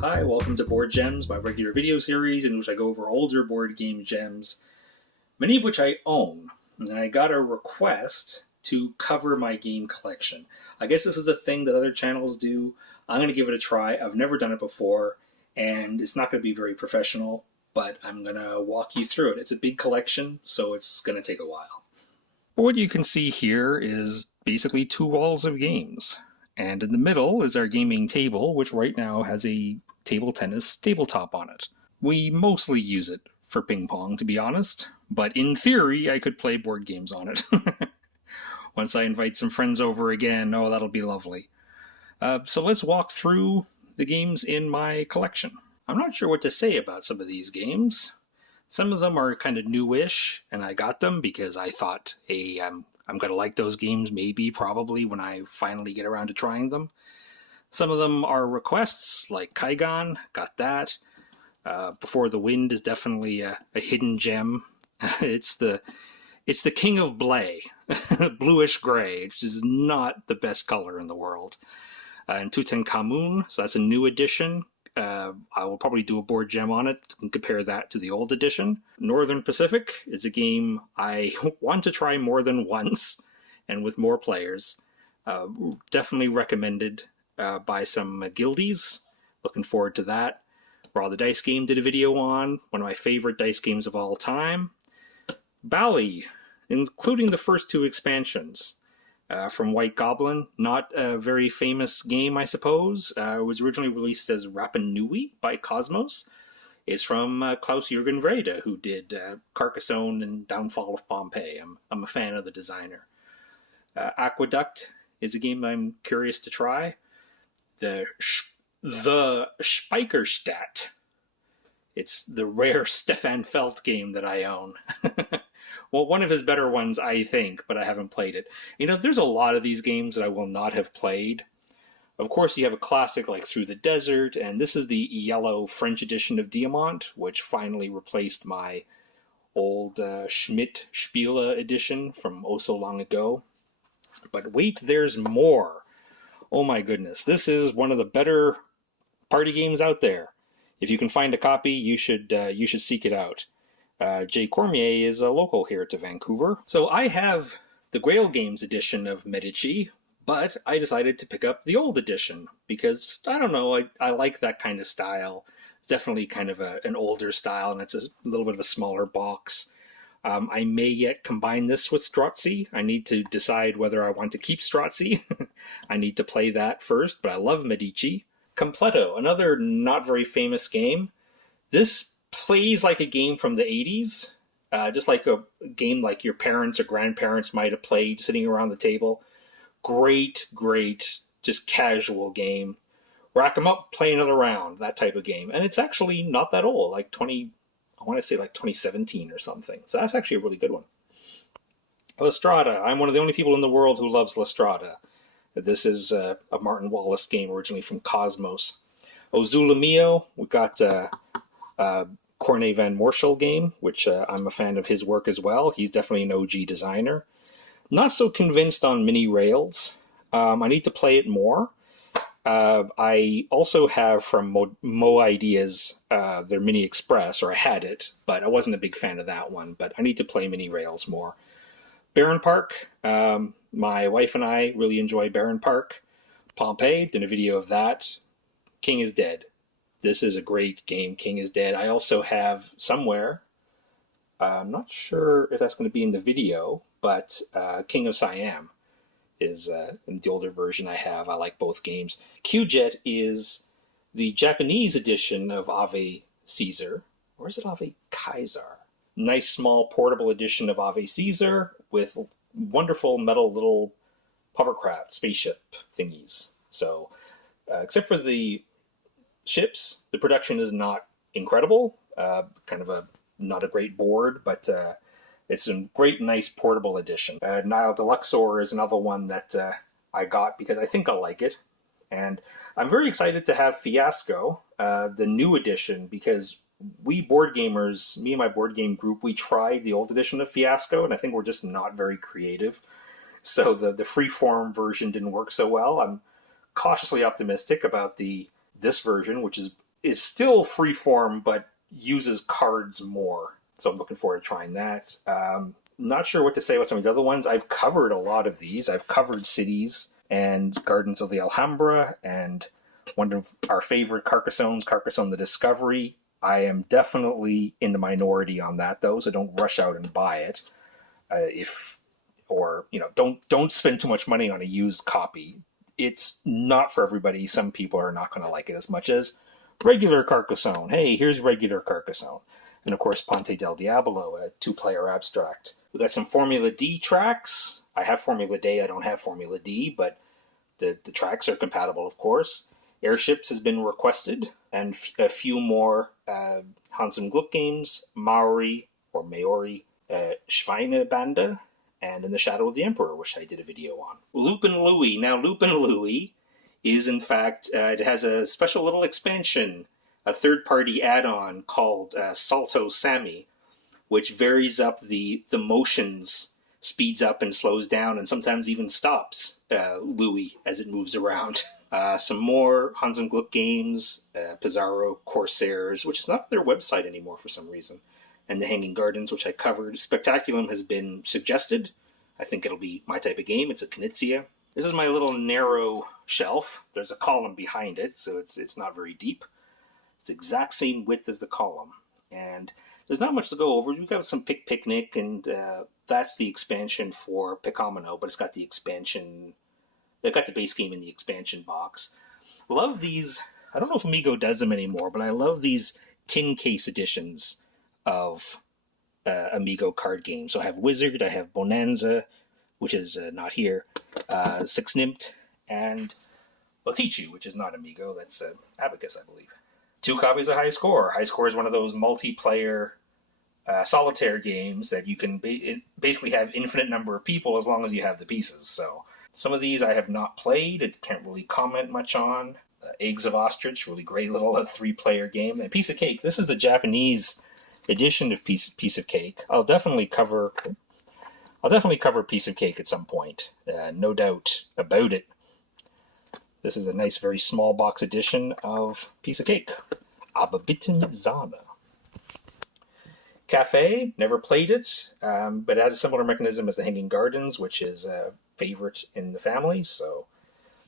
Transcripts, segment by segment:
Hi, welcome to Board Gems, my regular video series in which I go over older board game gems, many of which I own, and I got a request to cover my game collection. I guess this is a thing that other channels do. I'm going to give it a try. I've never done it before, and it's not going to be very professional, but I'm going to walk you through it. It's a big collection, so it's going to take a while. What you can see here is basically two walls of games. And in the middle is our gaming table, which right now has a table tennis tabletop on it. We mostly use it for ping pong, to be honest, but in theory I could play board games on it. Once I invite some friends over again, oh, that'll be lovely. So let's walk through the games in my collection. I'm not sure what to say about some of these games. Some of them are kind of newish, and I got them because I thought, hey, I'm going to like those games maybe, probably, when I finally get around to trying them. Some of them are requests, like Kaigon, got that. Before the Wind is definitely a hidden gem. It's the king of Blay, bluish gray, which is not the best color in the world. And Tutankhamun, so that's a new edition. I will probably do a board gem on it and compare that to the old edition. Northern Pacific is a game I want to try more than once and with more players. Definitely recommended by some guildies. Looking forward to that. Raw the Dice Game did a video on, one of my favorite dice games of all time. Bali, including the first two expansions. From White Goblin, not a very famous game, I suppose. It was originally released as Rapa Nui by Cosmos. It's from Klaus-Jürgen Wrede, who did Carcassonne and Downfall of Pompeii. I'm a fan of the designer. Aqueduct is a game I'm curious to try. The Speicherstadt. It's the rare Stefan Feld game that I own. Well, one of his better ones, I think, but I haven't played it. You know, there's a lot of these games that I will not have played. Of course, you have a classic like Through the Desert, and this is the yellow French edition of Diamant, which finally replaced my old Schmidt Spiele edition from oh so long ago. But wait, there's more. Oh my goodness, this is one of the better party games out there. If you can find a copy, you should seek it out. Jay Cormier is a local here to Vancouver. So I have the Grail Games edition of Medici, but I decided to pick up the old edition because, just, I don't know, I like that kind of style. It's definitely kind of an older style, and it's a little bit of a smaller box. I may yet combine this with Strozzi. I need to decide whether I want to keep Strozzi. I need to play that first, but I love Medici. Completo, another not very famous game. This plays like a game from the 80s, just like a game like your parents or grandparents might have played sitting around the table. Great, just casual game. Rack 'em up, play another round, that type of game. And it's actually not that old, like I want to say like 2017 or something. So that's actually a really good one. La Strada, I'm one of the only people in the world who loves La Strada. This is a Martin Wallace game originally from Cosmos. Ozula Mio, we've got Corne van Moorsel game, which I'm a fan of his work as well. He's definitely an OG designer. Not so convinced on Mini Rails. I need to play it more. I also have from Mo Ideas their Mini Express, or I had it, but I wasn't a big fan of that one. But I need to play Mini Rails more. Baron Park, my wife and I really enjoy Baron Park. Pompeii, did a video of that. King is Dead. This is a great game, King is Dead. I also have somewhere, I'm not sure if that's going to be in the video, but King of Siam is the older version I have. I like both games. Q-Jet is the Japanese edition of Ave Caesar. Or is it Ave Kaiser? Nice small portable edition of Ave Caesar with wonderful metal little hovercraft spaceship thingies. So, except for the ships, the production is not incredible. Kind of not a great board, but it's a great, nice portable edition. Nile Deluxor is another one that I got because I think I'll like it. And I'm very excited to have Fiasco, the new edition, because we board gamers, me and my board game group, we tried the old edition of Fiasco, and I think we're just not very creative. So the freeform version didn't work so well. I'm cautiously optimistic about this version, which is is still freeform, but uses cards more. So I'm looking forward to trying that. Not sure what to say about some of these other ones. I've covered a lot of these. I've covered Cities and Gardens of the Alhambra, and one of our favorite Carcassonne the Discovery. I am definitely in the minority on that, though, so don't rush out and buy it. Don't spend too much money on a used copy. It's not for everybody. Some people are not going to like it as much as regular Carcassonne. Hey, here's regular Carcassonne. And of course, Ponte del Diablo, a 2-player abstract. We got some Formula D tracks. I have Formula D, I don't have Formula D, but the tracks are compatible, of course. Airships has been requested, and a few more Hans im Glück games, Maori, Schweinebande, and In the Shadow of the Emperor, which I did a video on. Lupin Louie. Now, Lupin Louie is, in fact, it has a special little expansion, a third-party add-on called Salto Sammy, which varies up the motions, speeds up and slows down, and sometimes even stops Louie as it moves around. Some more Hans im Glück games, Pizarro Corsairs, which is not on their website anymore for some reason, and The Hanging Gardens, which I covered. Spectaculum has been suggested. I think it'll be my type of game. It's a Knizia. This is my little narrow shelf. There's a column behind it, so it's not very deep. It's the exact same width as the column. And there's not much to go over. We've got some Picnic, and that's the expansion for Picomino, but it's got the expansion. They've got the base game in the expansion box. Love these. I don't know if Amigo does them anymore, but I love these tin case editions of Amigo card games. So I have Wizard, I have Bonanza, which is not here, Six Nimmt, and Lotichu, which is not Amigo. That's Abacus, I believe. 2 copies of High Score. High Score is one of those multiplayer solitaire games that you can basically have infinite number of people as long as you have the pieces. So some of these I have not played. I can't really comment much on. Eggs of Ostrich, really great little 3-player game. And Piece of Cake. This is the Japanese edition of Piece of Cake. I'll definitely cover Piece of Cake at some point. No doubt about it. This is a nice, very small box edition of Piece of Cake. Aber bitte mit Sahne. Cafe, never played it, but it has a similar mechanism as the Hanging Gardens, which is a favorite in the family, so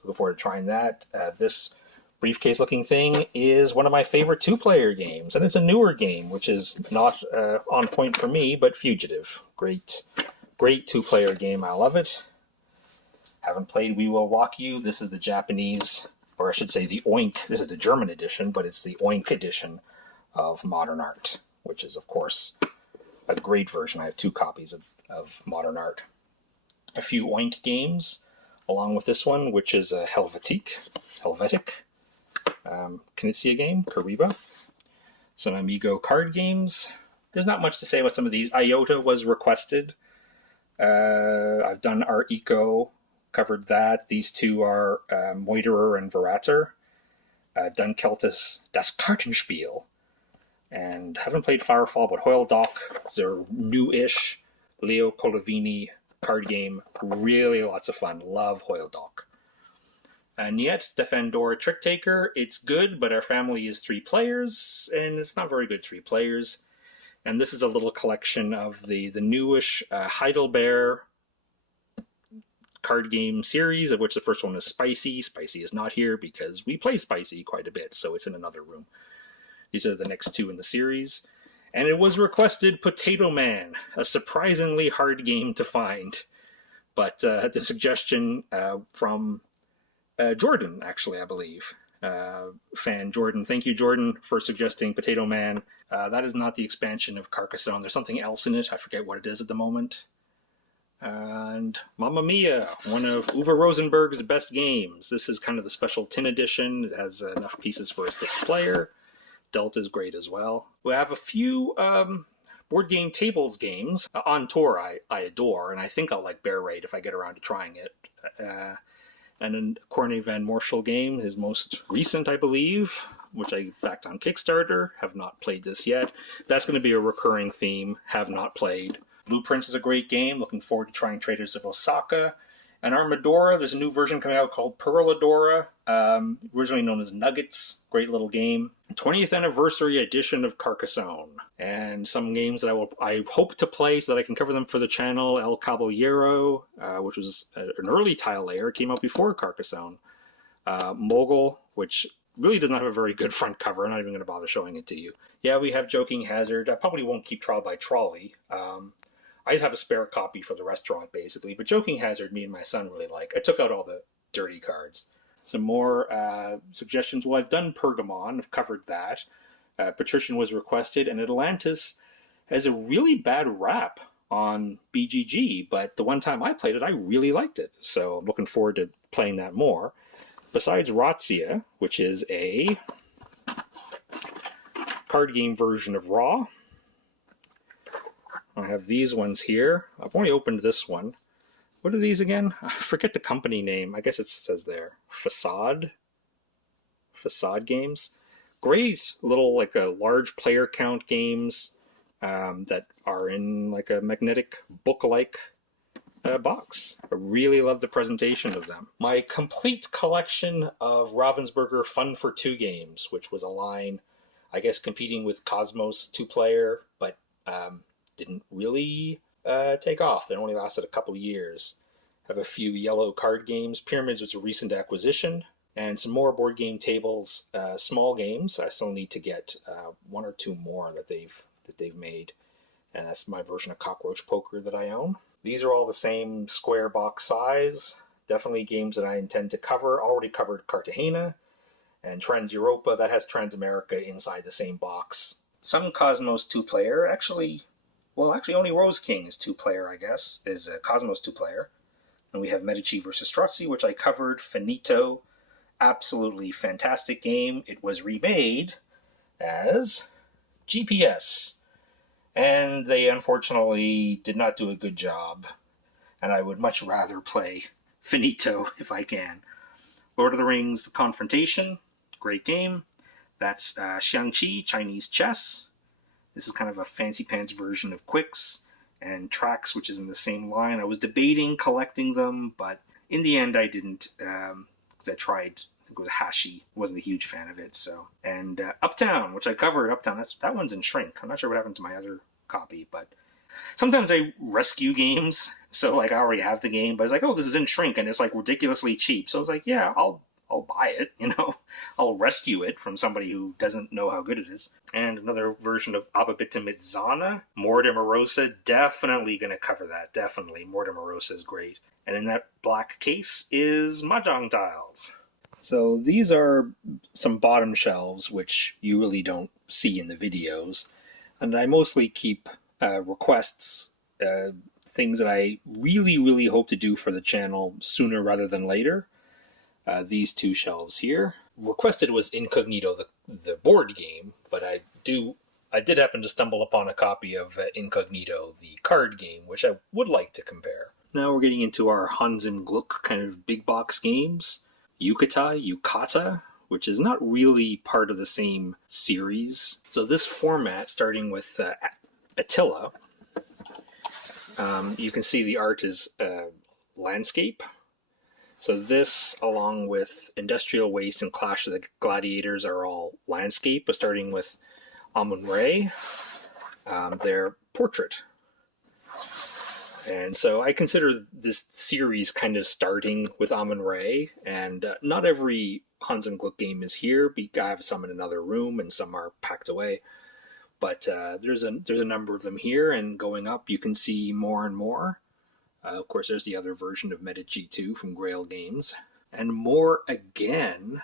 looking forward to trying that. This briefcase-looking thing is one of my favorite 2-player games, and it's a newer game, which is not on point for me, but Fugitive. Great 2-player game. I love it. Haven't played We Will Walk You. This is the Japanese, or I should say the Oink. This is the German edition, but it's the Oink edition of Modern Art, which is, of course, a great version. I have 2 copies of Modern Art. A few Oink games, along with this one, which is a Helvetic Knizia game, Kariba. Some Amigo card games. There's not much to say about some of these. Iota was requested. I've done Art Eco, covered that. These 2 are Moiterer and Verrater. I've done Keltis Das Kartenspiel. And haven't played Firefall, but Hoyle Dock is a new-ish Leo Colavini card game. Really lots of fun. Love Hoyle Dock. And yet, Stefan Dor Trick Taker. It's good, but our family is 3 players, and it's not very good 3 players. And this is a little collection of the newish Heidelbeer card game series, of which the first one is Spicy. Spicy is not here because we play Spicy quite a bit, so it's in another room. These are the next 2 in the series. And it was requested Potato Man, a surprisingly hard game to find. But the suggestion from Jordan, actually, I believe. Fan Jordan. Thank you, Jordan, for suggesting Potato Man. That is not the expansion of Carcassonne. There's something else in it. I forget what it is at the moment. And Mamma Mia, one of Uwe Rosenberg's best games. This is kind of the special tin edition. It has enough pieces for a 6th player. Delta is great as well. We have a few board game tables games. On Tour I adore, and I think I'll like Bear Raid if I get around to trying it. And then Corne Van Morschel game, his most recent, I believe, which I backed on Kickstarter. Have not played this yet. That's going to be a recurring theme. Have not played. Blueprints is a great game. Looking forward to trying Traders of Osaka. And Armadora, there's a new version coming out called Pearladora, originally known as Nuggets. Great little game. 20th anniversary edition of Carcassonne. And some games that I hope to play so that I can cover them for the channel. El Caballero, which was an early tile layer, came out before Carcassonne. Mogul, which really does not have a very good front cover. I'm not even going to bother showing it to you. Yeah, we have Joking Hazard. I probably won't keep Trial by Trolley. I just have a spare copy for the restaurant, basically. But Joking Hazard, me and my son really like. I took out all the dirty cards. Some more suggestions. Well, I've done Pergamon. I've covered that. Patrician was requested. And Atlantis has a really bad rap on BGG. But the one time I played it, I really liked it. So I'm looking forward to playing that more. Besides Razzia, which is a card game version of Raw. I have these ones here. I've only opened this one. What are these again? I forget the company name. I guess it says there. Facade games. Great little, like, a large player count games that are in like a magnetic book-like box. I really love the presentation of them. My complete collection of Ravensburger Fun for Two games, which was a line, I guess, competing with Cosmos 2-player, but didn't really take off. They only lasted a couple of years. Have a few yellow card games. Pyramids was a recent acquisition, and some more board game tables, small games. I still need to get one or two more that they've made. And that's my version of Cockroach Poker that I own. These are all the same square box size. Definitely games that I intend to cover. Already covered Cartagena and Trans Europa. That has Transamerica inside the same box. Some Cosmos 2-player. Actually, only Rose King is 2-player, I guess. Is a Cosmos 2-player. And we have Medici versus Strozzi, which I covered. Finito. Absolutely fantastic game. It was remade as GPS. And they unfortunately did not do a good job. And I would much rather play Finito if I can. Lord of the Rings Confrontation. Great game. That's Xiangqi, Chinese chess. This is kind of a fancy pants version of Quicks. And Trax, which is in the same line. I was debating collecting them, but in the end I didn't. Because I tried, I think it was Hashi. Wasn't a huge fan of it. So, and Uptown, which I covered. Uptown, that one's in shrink. I'm not sure what happened to my other copy, but sometimes I rescue games. So like I already have the game, but it's like, oh, this is in shrink and it's like ridiculously cheap. So it's like, yeah, I'll buy it, I'll rescue it from somebody who doesn't know how good it is. And another version of Ababitamidzana, Mordemorosa, definitely going to cover that, definitely. Mordemorosa is great. And in that black case is Mahjong tiles. So these are some bottom shelves, which you really don't see in the videos. And I mostly keep requests, things that I really, really hope to do for the channel sooner rather than later. These two shelves here. Requested was Incognito, the board game, but I did happen to stumble upon a copy of Incognito, the card game, which I would like to compare. Now we're getting into our Hans im Glück kind of big box games. Yukata, which is not really part of the same series. So this format, starting with Attila, you can see the art is landscape. So this, along with Industrial Waste and Clash of the Gladiators, are all landscape, but starting with Amun-Re, their portrait. And so I consider this series kind of starting with Amun-Re, and not every Hans im Glück game is here. I have some in another room, and some are packed away. But there's a number of them here, and going up you can see more and more. Of course, there's the other version of Medici 2 from Grail Games. And more again.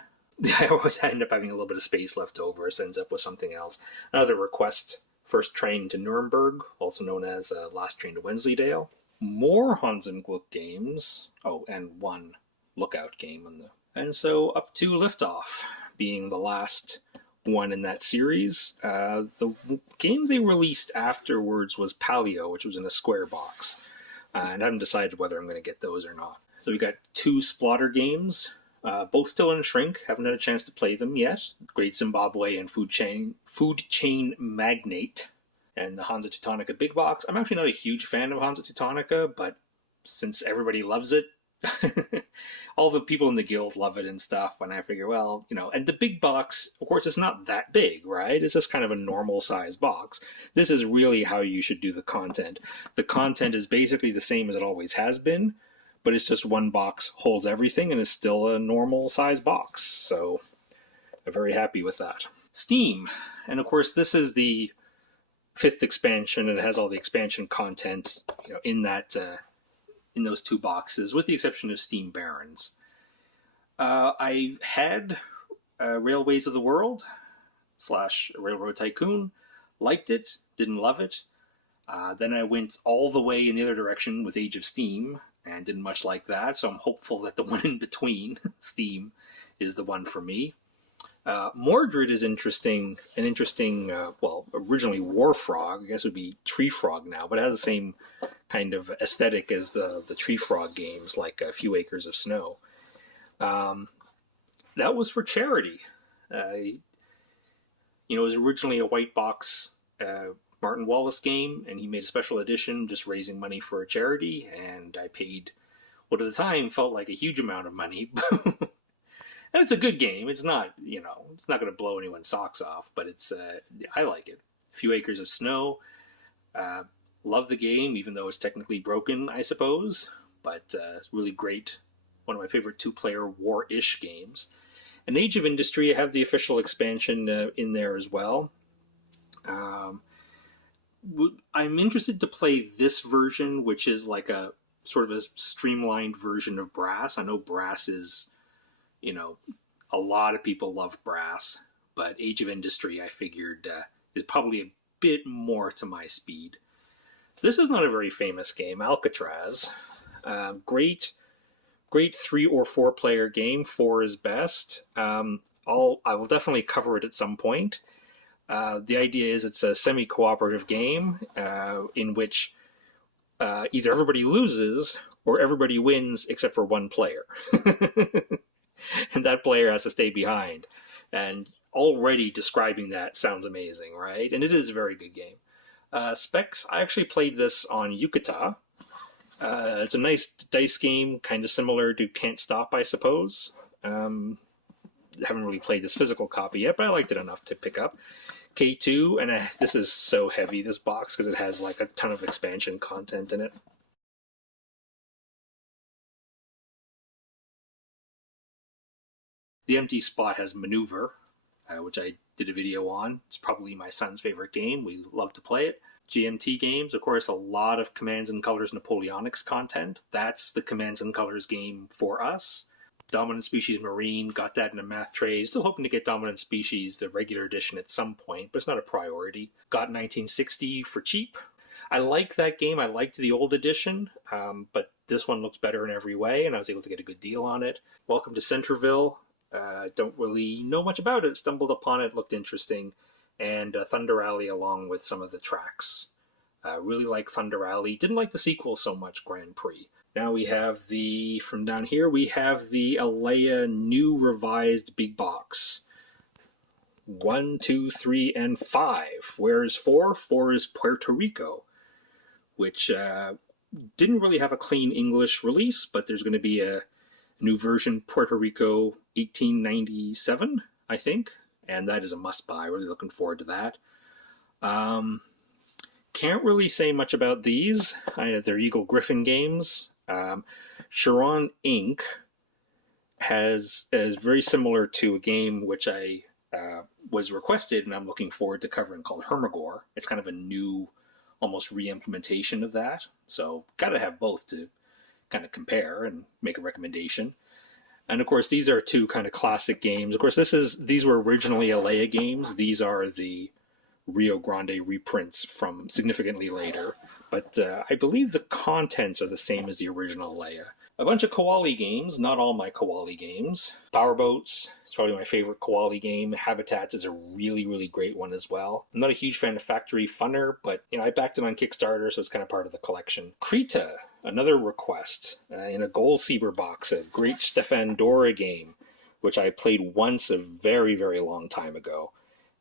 I always end up having a little bit of space left over, so ends up with something else. Another request, First Train to Nuremberg, also known as Last Train to Wensleydale. More Hans im Glück games. Oh, and one Lookout game. And so up to Liftoff, being the last one in that series. The game they released afterwards was Palio, which was in a square box. And I haven't decided whether I'm going to get those or not. So we got two Splotter games, both still in shrink. Haven't had a chance to play them yet. Great Zimbabwe and Food Chain Magnate, and the Hansa Teutonica Big Box. I'm actually not a huge fan of Hansa Teutonica, but since everybody loves it, all the people in the guild love it and stuff. And I figure, well, and the big box, of course, it's not that big, right? It's just kind of a normal size box. This is really how you should do the content. The content is basically the same as it always has been, but it's just one box holds everything and is still a normal size box. So I'm very happy with that. Steam. And of course, this is the 5th expansion, and it has all the expansion content, in that in those 2 boxes, with the exception of Steam Barons. I had Railways of the World / Railroad Tycoon, liked it, didn't love it. Then I went all the way in the other direction with Age of Steam, and didn't much like that, so I'm hopeful that the one in between, Steam, is the one for me. Mordred is interesting, well, originally War Frog, I guess it would be Tree Frog now, but it has the same kind of aesthetic as the Tree Frog games, like A Few Acres of Snow. That was for charity. It was originally a white box Martin Wallace game, and he made a special edition just raising money for a charity, and I paid what at the time felt like a huge amount of money. And it's a good game. It's not, it's not going to blow anyone's socks off, but I like it. A Few Acres of Snow. Love the game, even though it's technically broken, I suppose. But it's really great. One of my favorite 2-player war-ish games. And Age of Industry, I have the official expansion in there as well. I'm interested to play this version, which is like a sort of a streamlined version of Brass. I know Brass is, a lot of people love Brass, but Age of Industry, I figured, is probably a bit more to my speed. This is not a very famous game, Alcatraz. Great 3 or 4 player game. 4 is best. I will definitely cover it at some point. The idea is it's a semi-cooperative game in which either everybody loses or everybody wins except for one player. And that player has to stay behind. And already describing that sounds amazing, right? And it is a very good game. Specs, I actually played this on Yucata. It's a nice dice game, kind of similar to Can't Stop, I suppose. Haven't really played this physical copy yet, but I liked it enough to pick up. K2, and this is so heavy, this box, because it has like a ton of expansion content in it. The empty spot has Maneuver, which I did a video on. It's probably my son's favorite game. We love to play it. GMT games, of course, a lot of Commands and Colors Napoleonics content. That's the Commands and Colors game for us. Dominant Species Marine, got that in a math trade. Still hoping to get Dominant Species, the regular edition, at some point, but it's not a priority. Got 1960 for cheap. I like that game. I liked the old edition, but this one looks better in every way, and I was able to get a good deal on it. Welcome to Centerville. Don't really know much about it. Stumbled upon it, looked interesting. And Thunder Alley along with some of the tracks. Really like Thunder Alley. Didn't like the sequel so much, Grand Prix. Now we have from down here, we have the Alea new revised big box. 1, 2, 3, and 5. Where is 4? 4 is Puerto Rico, which didn't really have a clean English release, but there's going to be a new version, Puerto Rico 1897, I think, and that is a must-buy. Really looking forward to that. Can't really say much about these. They're Eagle Griffin games. Chiron Inc. is very similar to a game which I was requested and I'm looking forward to covering, called Hermagor. It's kind of a new, almost re-implementation of that. So gotta have both to kind of compare and make a recommendation. And of course, these are 2 kind of classic games. Of course, these were originally Alea games. These are the Rio Grande reprints from significantly later. But I believe the contents are the same as the original Alea. A bunch of Koali games, not all my Koali games. Powerboats is probably my favorite Koali game. Habitats is a really, really great one as well. I'm not a huge fan of Factory Funner, but I backed it on Kickstarter, so it's kind of part of the collection. Krita, another request, in a Gold Sieber box, a great Stefan Dora game, which I played once a very, very long time ago,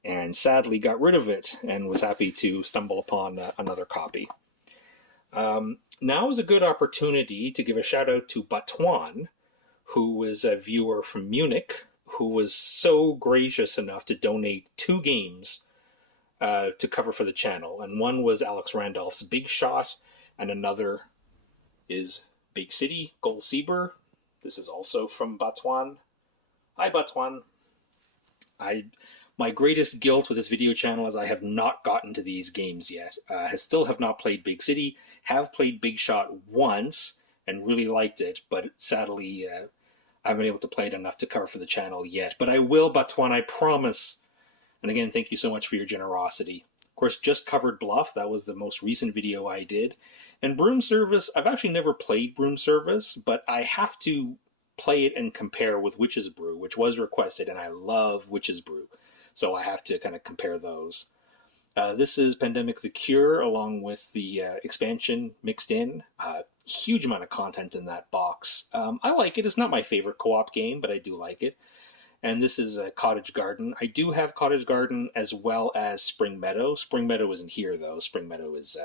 and sadly got rid of it and was happy to stumble upon another copy. Now is a good opportunity to give a shout out to Batuan, who is a viewer from Munich, who was so gracious enough to donate 2 games to cover for the channel. And one was Alex Randolph's Big Shot, and another is Big City, Gold Sieber. This is also from Batuan. Hi, Batuan. My greatest guilt with this video channel is I have not gotten to these games yet. I still have not played Big City, have played Big Shot once, and really liked it, but sadly, I haven't been able to play it enough to cover for the channel yet. But I will, Batuan, I promise. And again, thank you so much for your generosity. Of course, just covered Bluff. That was the most recent video I did. And Broom Service, I've actually never played Broom Service, but I have to play it and compare with Witch's Brew, which was requested, and I love Witch's Brew. So I have to kind of compare those. This is Pandemic the Cure, along with the expansion mixed in. Huge amount of content in that box. I like it. It's not my favorite co-op game, but I do like it. And this is Cottage Garden. I do have Cottage Garden as well as Spring Meadow. Spring Meadow isn't here, though. Spring Meadow is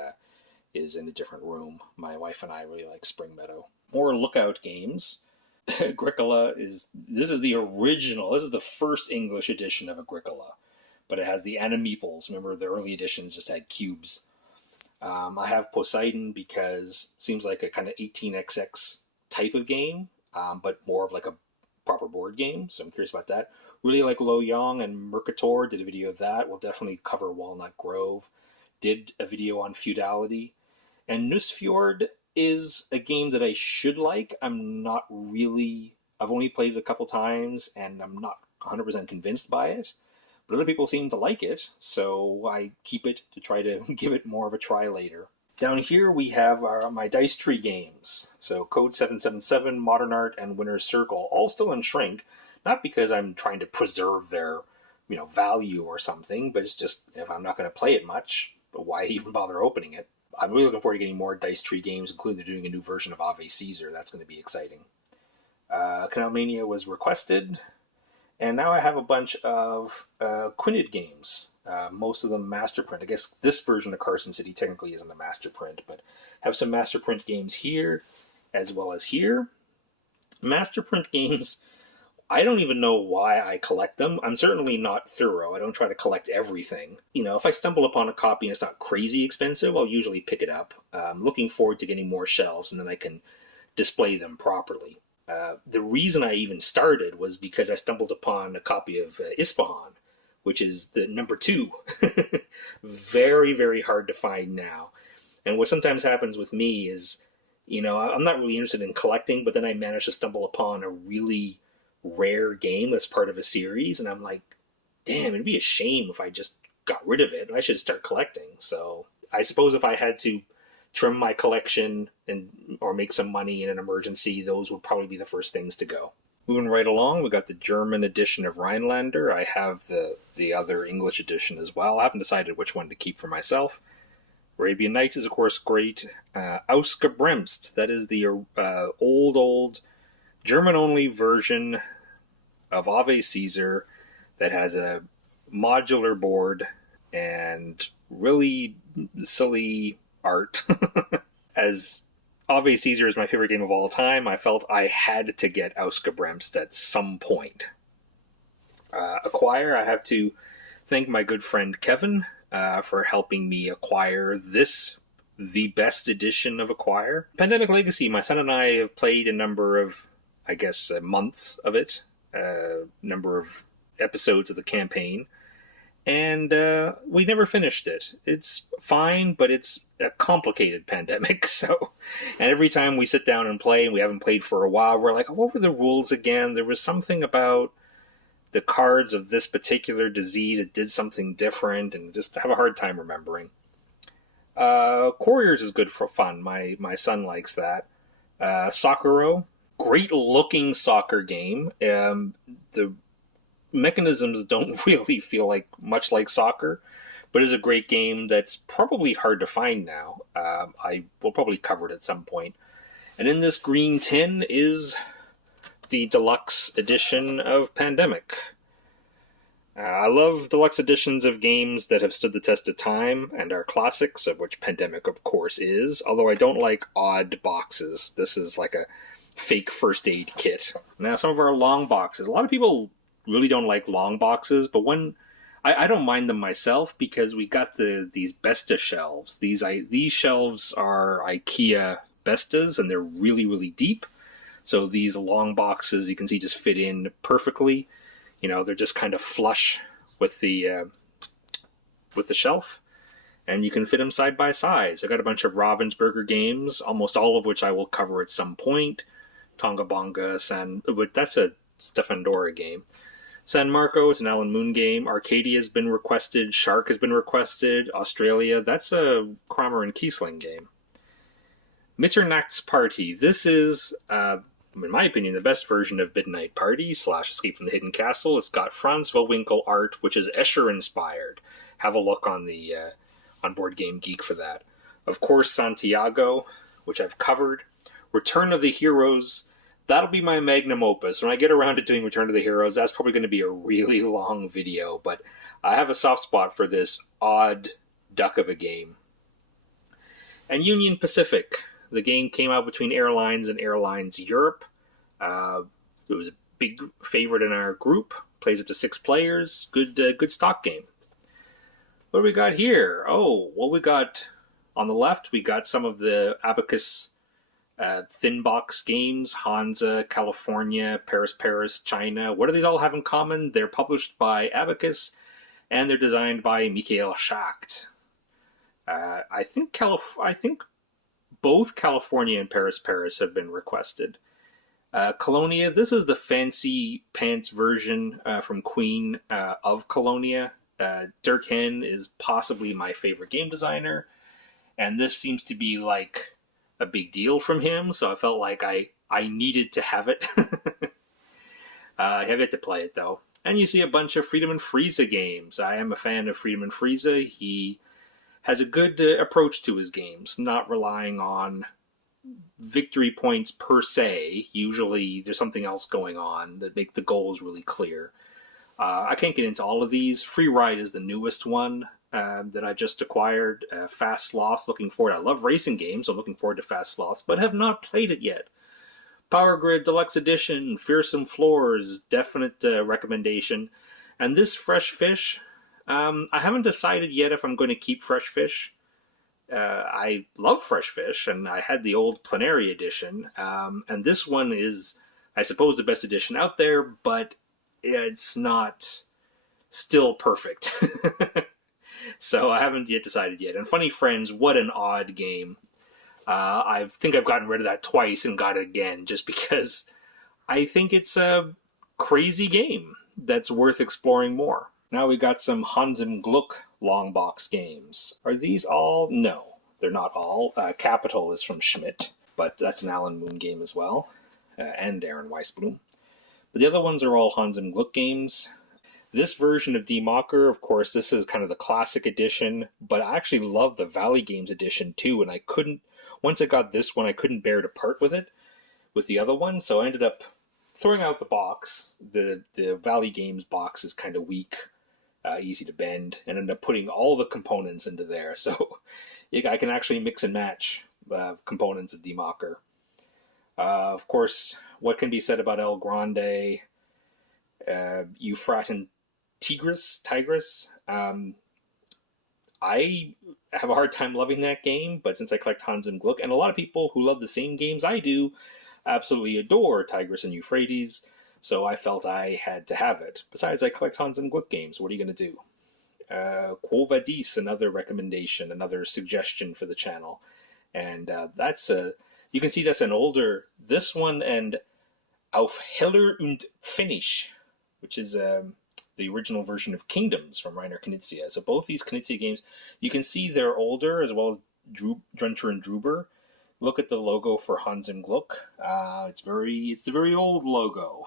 in a different room. My wife and I really like Spring Meadow. More Lookout games. Agricola this is the original. This is the first English edition of Agricola, but it has the animeeples. Remember, the early editions just had cubes. I have Poseidon because it seems like a kind of 18xx type of game, but more of like a proper board game, so I'm curious about that. Really like Lo Yang and Mercator, did a video of that. We'll definitely cover Walnut Grove. Did a video on Feudality. And Nusfjord is a game that I should like. I'm not really... I've only played it a couple times, and I'm not 100% convinced by it. But other people seem to like it, so I keep it to try to give it more of a try later. Down here we have my Dice Tree games. So Code 777, Modern Art, and Winner's Circle, all still in shrink. Not because I'm trying to preserve their value or something, but it's just if I'm not going to play it much, why even bother opening it? I'm really looking forward to getting more Dice Tree games, including they're doing a new version of Ave Caesar. That's going to be exciting. Canal Mania was requested, and now I have a bunch of Quinid games. Most of them master print. I guess this version of Carson City technically isn't a master print, but have some master print games here as well as here. Master print games, I don't even know why I collect them. I'm certainly not thorough. I don't try to collect everything. If I stumble upon a copy and it's not crazy expensive, I'll usually pick it up. I'm looking forward to getting more shelves, and then I can display them properly. The reason I even started was because I stumbled upon a copy of Ispahan, which is the number 2. Very, very hard to find now. And what sometimes happens with me is, I'm not really interested in collecting, but then I manage to stumble upon a really rare game that's part of a series, and I'm like, damn, it'd be a shame if I just got rid of it. I should start collecting. So I suppose if I had to trim my collection or make some money in an emergency, those would probably be the first things to go. Moving right along, we got the German edition of Rhinelander. I have the other English edition as well. I haven't decided which one to keep for myself. Arabian Nights is, of course, great. Ausgebremst, that is the old German-only version of Ave Caesar that has a modular board and really silly art. As Ave Caesar is my favorite game of all time, I felt I had to get Ausgebremst at some point. Acquire, I have to thank my good friend Kevin for helping me acquire the best edition of Acquire. Pandemic Legacy, my son and I have played a number of, months of it, number of episodes of the campaign, and we never finished it. It's fine, but it's a complicated pandemic, so... And every time we sit down and play, and we haven't played for a while, we're like, what were the rules again? There was something about the cards of this particular disease. It did something different, and just have a hard time remembering. Couriers is good for fun. My son likes that. Soccero, great looking soccer game. The mechanisms don't really feel much like soccer, but is a great game that's probably hard to find now. I will probably cover it at some point. And in this green tin is the deluxe edition of Pandemic. I love deluxe editions of games that have stood the test of time and are classics, of which Pandemic, of course, is. Although I don't like odd boxes. This is like a fake first aid kit. Now, some of our long boxes. A lot of people really don't like long boxes, but when I don't mind them myself because we got these Besta shelves. These shelves are IKEA Bestas, and they're really deep. So these long boxes you can see just fit in perfectly. They're just kind of flush with the shelf, and you can fit them side by side. So I got a bunch of Ravensburger games, almost all of which I will cover at some point. Tonga Bonga, but that's a Stefan Dora game. San Marco is an Alan Moon game. Arcadia has been requested. Shark has been requested. Australia, that's a Kramer and Kiesling game. Mitternachtsparty. Party. This is, in my opinion, the best version of Midnight Party / Escape from the Hidden Castle. It's got Franz Winkle art, which is Escher inspired. Have a look on the on Board Game Geek for that. Of course, Santiago, which I've covered. Return of the Heroes. That'll be my magnum opus. When I get around to doing Return of the Heroes, that's probably going to be a really long video, but I have a soft spot for this odd duck of a game. And Union Pacific. The game came out between Airlines and Airlines Europe. It was a big favorite in our group. Plays up to 6 players. Good stock game. What do we got here? Oh, well, we got on the left, we got some of the Abacus thin box games. Hansa, California, Paris, China. What do these all have in common? They're published by Abacus, and they're designed by Michael Schacht. I think both California and Paris have been requested. Colonia, this is the fancy pants version from Queen of Colonia. Dirk Henn is possibly my favorite game designer, and this seems to be like a big deal from him, so I felt like I needed to have it. I have yet to play it, though. And you see a bunch of Friedemann Friese games. I am a fan of Friedemann Friese. He has a good approach to his games, not relying on victory points per se. Usually there's something else going on that make the goals really clear. I can't get into all of these. Free Ride is the newest one that I just acquired. Fast Sloths, looking forward. I love racing games, so I'm looking forward to Fast Sloths, but have not played it yet. Power Grid Deluxe Edition, Fearsome Floors, definite recommendation. And this Fresh Fish, I haven't decided yet if I'm going to keep Fresh Fish. I love Fresh Fish, and I had the old Plenary edition. And this one is, I suppose, the best edition out there, but it's not still perfect. So I haven't yet decided yet. And Funny Friends, what an odd game. I think I've gotten rid of that twice and got it again just because I think it's a crazy game that's worth exploring more. Now we got some Hans im Glück long box games. Are these all? No, they're not all. Capital is from Schmidt, but that's an Alan Moon game as well, and Aaron Weisblum. But the other ones are all Hans im Glück games. This version of Die Macher, of course, this is kind of the classic edition, but I actually love the Valley Games edition too, and I couldn't, once I got this one, I couldn't bear to part with it, with the other one, so I ended up throwing out the box. The Valley Games box is kind of weak, easy to bend, and ended up putting all the components into there, so I can actually mix and match components of Die Macher. Of course, what can be said about El Grande, Euphrat and Tigris. I have a hard time loving that game, but since I collect Hans im Glück, and a lot of people who love the same games I do absolutely adore Tigris and Euphrates, so I felt I had to have it. Besides, I collect Hans im Glück games. What are you going to do? Quo Vadis, another recommendation, another suggestion for the channel. And you can see that's an older, this one and Auf Heller und Finnisch, which is the original version of Kingdoms from Rainer Knizia. So both these Knizia games, you can see they're older, as well as Drunter and Druber. Look at the logo for Hans im Glück. It's the very old logo.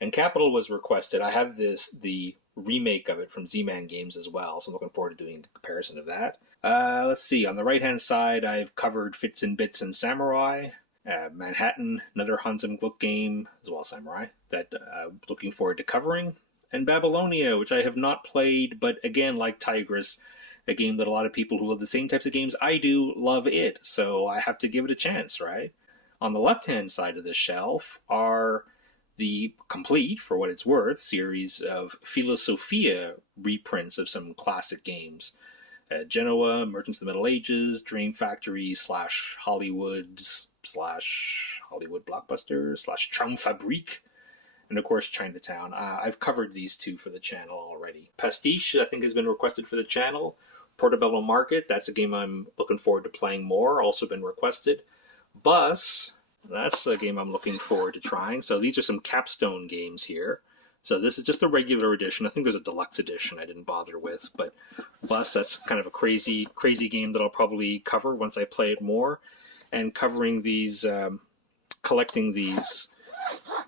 And Capital was requested. I have the remake of it from Z-Man Games as well, so I'm looking forward to doing a comparison of that. Let's see, on the right-hand side, I've covered Fits and Bits and Samurai. Manhattan, another Hans im Glück game, as well as Samurai, that I'm looking forward to covering. and Babylonia, which I have not played, but again, like Tigris, a game that a lot of people who love the same types of games I do love it, so I have to give it a chance, right? On the left-hand side of the shelf are the complete, for what it's worth, series of Philosophia reprints of some classic games. Genoa, Merchants of the Middle Ages, Dream Factory / Hollywood / Hollywood Blockbuster / Traumfabrik, and of course Chinatown. I've covered these two for the channel already. Pastiche, I think, has been requested for the channel. Portobello Market, that's a game I'm looking forward to playing more, also been requested. Bus, that's a game I'm looking forward to trying. So these are some capstone games here. So this is just a regular edition. I think there's a deluxe edition I didn't bother with, but Bus, that's kind of a crazy game that I'll probably cover once I play it more. And covering these, collecting these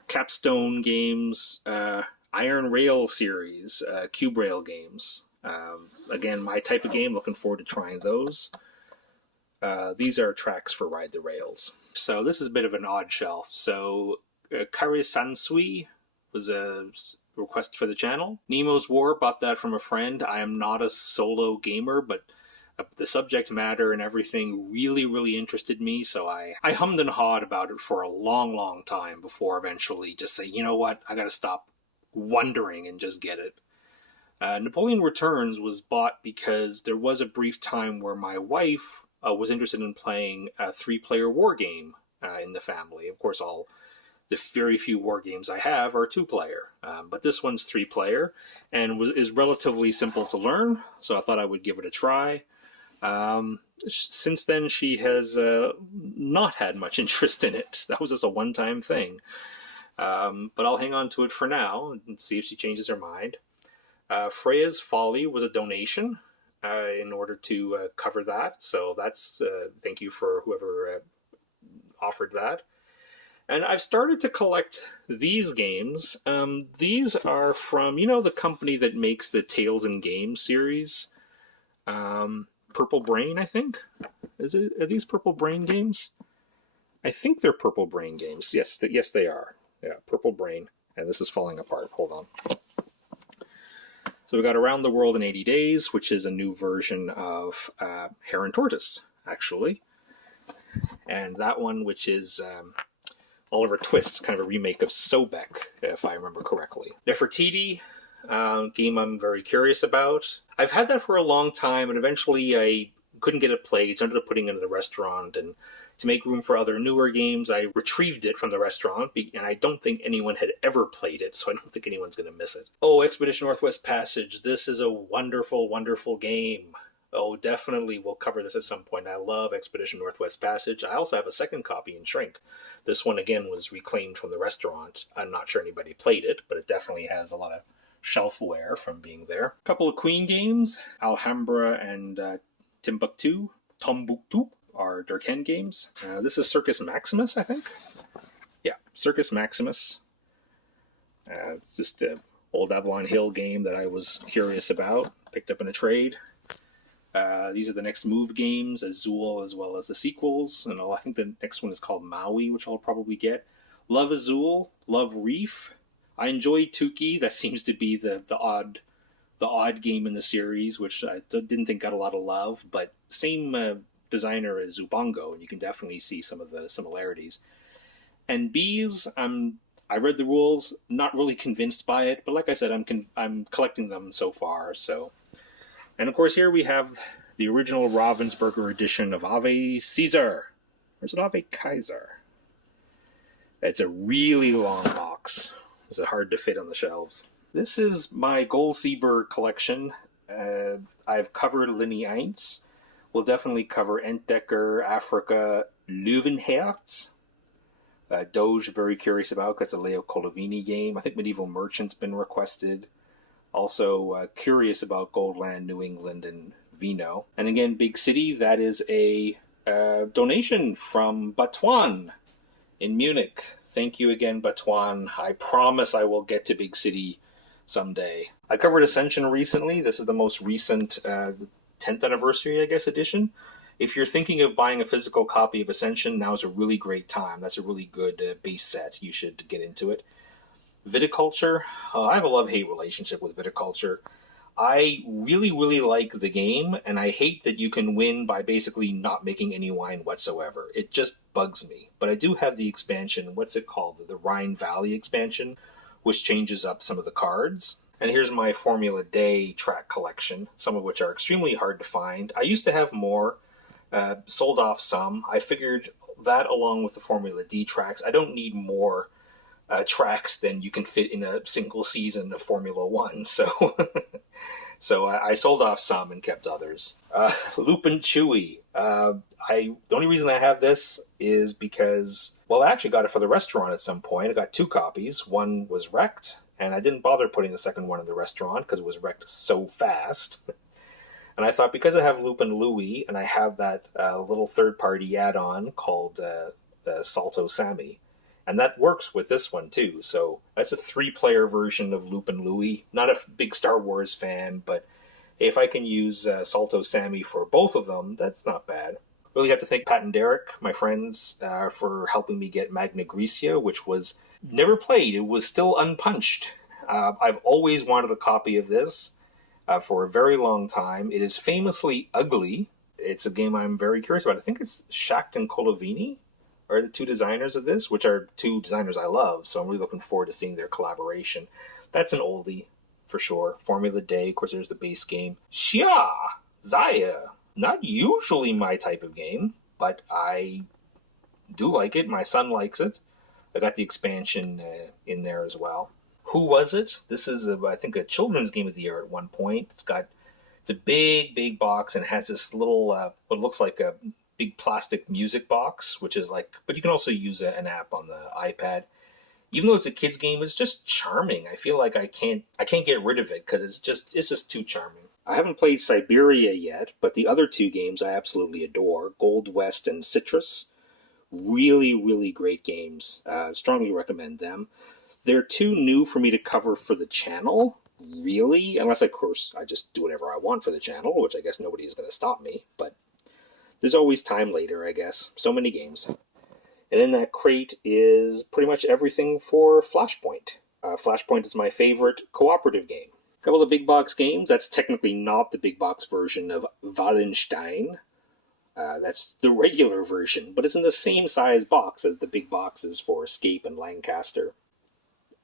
capstone games, Iron Rail series, Cube Rail games. Again, my type of game, looking forward to trying those. These are tracks for Ride the Rails. So this is a bit of an odd shelf. So Kare Sansui was a request for the channel. Nemo's War, bought that from a friend. I am not a solo gamer, but the subject matter and everything really interested me, so I hummed and hawed about it for a long time before eventually just say, you know what, I gotta stop wondering and just get it. Napoleon Returns was bought because there was a brief time where my wife was interested in playing a 3-player war game in the family. Of course, the very few war games I have are 2-player, but this one's 3-player and is relatively simple to learn, so I thought I would give it a try. Since then, she has not had much interest in it. That was just a one-time thing. But I'll hang on to it for now and see if she changes her mind. Freya's Folly was a donation in order to cover that, so that's thank you for whoever offered that. And I've started to collect these games. These are from, the company that makes the Tales and Games series. Purple Brain, I think. Are these Purple Brain games? I think they're Purple Brain games. Yes, they are. Yeah, Purple Brain. And this is falling apart. Hold on. So we got Around the World in 80 Days, which is a new version of Hare and Tortoise, actually. And that one, which is Oliver Twist, kind of a remake of Sobek, if I remember correctly. Nefertiti, game I'm very curious about. I've had that for a long time, and eventually I couldn't get it played, so I ended up putting it in the restaurant, and to make room for other newer games, I retrieved it from the restaurant, and I don't think anyone had ever played it, so I don't think anyone's going to miss it. Oh, Expedition Northwest Passage. This is a wonderful game. Oh, definitely we'll cover this at some point. I love Expedition Northwest Passage. I also have a second copy in Shrink. This one, again, was reclaimed from the restaurant. I'm not sure anybody played it, but it definitely has a lot of shelf wear from being there. A couple of Queen games, Alhambra and Timbuktu are Durkheim games. This is Circus Maximus, I think. Yeah, Circus Maximus. It's just an old Avalon Hill game that I was curious about. Picked up in a trade. These are the next Move games, Azul as well as the sequels. And I think the next one is called Maui, which I'll probably get. Love Azul, Love Reef. I enjoyed Tuki. That seems to be the odd game in the series, which I didn't think got a lot of love, but same designer as Ubongo, and you can definitely see some of the similarities. And Bees, I read the rules, not really convinced by it, but like I said, I'm collecting them so far. So, and of course here we have the original Ravensburger edition of Ave Caesar. Or is it Ave Kaiser? It's a really long box. Is it hard to fit on the shelves? This is my Goldsieber collection. I've covered Linny Eins. We'll definitely cover Entdecker, Africa, Löwenherz. Doge, very curious about, because it's a Leo Colovini game. I think Medieval Merchant's been requested. Also curious about Goldland, New England, and Vino. And again, Big City, that is a donation from Batuan in Munich. Thank you again, Batuan. I promise I will get to Big City someday. I covered Ascension recently. This is the most recent 10th anniversary, I guess, edition. If you're thinking of buying a physical copy of Ascension, now is a really great time. That's a really good base set. You should get into it. Viticulture. I have a love-hate relationship with viticulture. I really, really like the game, and I hate that you can win by basically not making any wine whatsoever. It just bugs me. But I do have the expansion, what's it called? The Rhine Valley expansion, which changes up some of the cards. And here's my Formula Day track collection, some of which are extremely hard to find. I used to have more, sold off some. I figured that along with the Formula D tracks, I don't need more tracks than you can fit in a single season of Formula One. So, so I sold off some and kept others. Lupin Chewy. The only reason I have this is because, well, I actually got it for the restaurant at some point. I got 2 copies. One was wrecked, and I didn't bother putting the second one in the restaurant because it was wrecked so fast. And I thought, because I have Lupin Louie and I have that little third-party add-on called Salto Sammy, and that works with this one too. So that's a 3-player version of Lupin Louie. Not a big Star Wars fan, but if I can use Salto Sammy for both of them, that's not bad. Really have to thank Pat and Derek, my friends, for helping me get Magna Graecia, which was never played. It was still unpunched. I've always wanted a copy of this for a very long time. It is famously ugly. It's a game I'm very curious about. I think it's Shacht and Colovini are the 2 designers of this, which are 2 designers I love, so I'm really looking forward to seeing their collaboration. That's an oldie, for sure. Formula Day, of course, there's the base game. Xia! Zaya! Not usually my type of game, but I do like it. My son likes it. I got the expansion in there as well. Who Was It? This is, I think, a children's game of the year at one point. It's a big, big box and has this little, what looks like a big plastic music box, which is like, but you can also use an app on the iPad. Even though it's a kid's game, it's just charming. I feel like I can't get rid of it because it's just too charming. I haven't played Siberia yet, but the other 2 games I absolutely adore, Gold West and Citrus. Really, really great games. Strongly recommend them. They're too new for me to cover for the channel, really, unless, of course, I just do whatever I want for the channel, which I guess nobody is going to stop me, but there's always time later, I guess. So many games. And in that crate is pretty much everything for Flashpoint. Flashpoint is my favorite cooperative game. A couple of big box games. That's technically not the big box version of Wallenstein. That's the regular version, but it's in the same size box as the big boxes for Escape and Lancaster.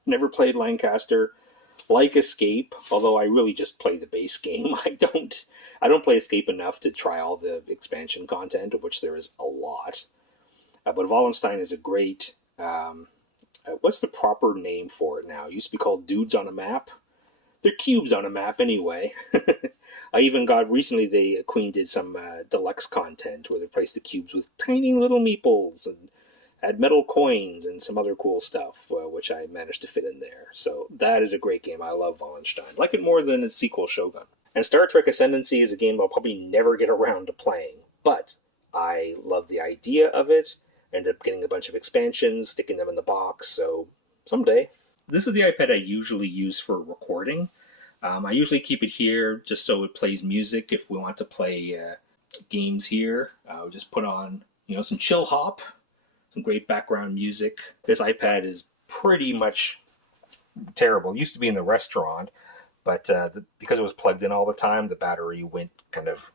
Never played Lancaster. Like Escape, although I really just play the base game. I don't play Escape enough to try all the expansion content, of which there is a lot. But Wallenstein is a great, what's the proper name for it now? It used to be called Dudes on a Map. They're cubes on a map anyway. I even got, recently Queen did some deluxe content where they replaced the cubes with tiny little meeples and had metal coins and some other cool stuff, which I managed to fit in there. So that is a great game. I love Wallenstein. I like it more than its sequel, Shogun. And Star Trek Ascendancy is a game I'll probably never get around to playing, but I love the idea of it. Ended up getting a bunch of expansions, sticking them in the box, so someday. This is the iPad I usually use for recording. I usually keep it here just so it plays music if we want to play games here. I'll just put on, some chill hop, some great background music. This iPad is pretty much terrible. It used to be in the restaurant, but because it was plugged in all the time, the battery went kind of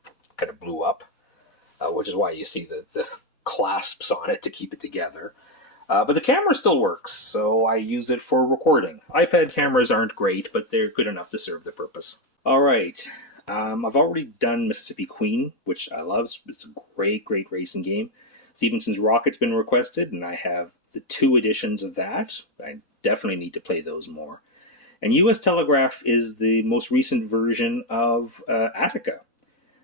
blew up, which is why you see the clasps on it to keep it together. But the camera still works, so I use it for recording. iPad cameras aren't great, but they're good enough to serve the purpose. All right. I've already done Mississippi Queen, which I love. It's a great, great racing game. Stevenson's Rocket's been requested, and I have the 2 editions of that. I definitely need to play those more. And U.S. Telegraph is the most recent version of Attica.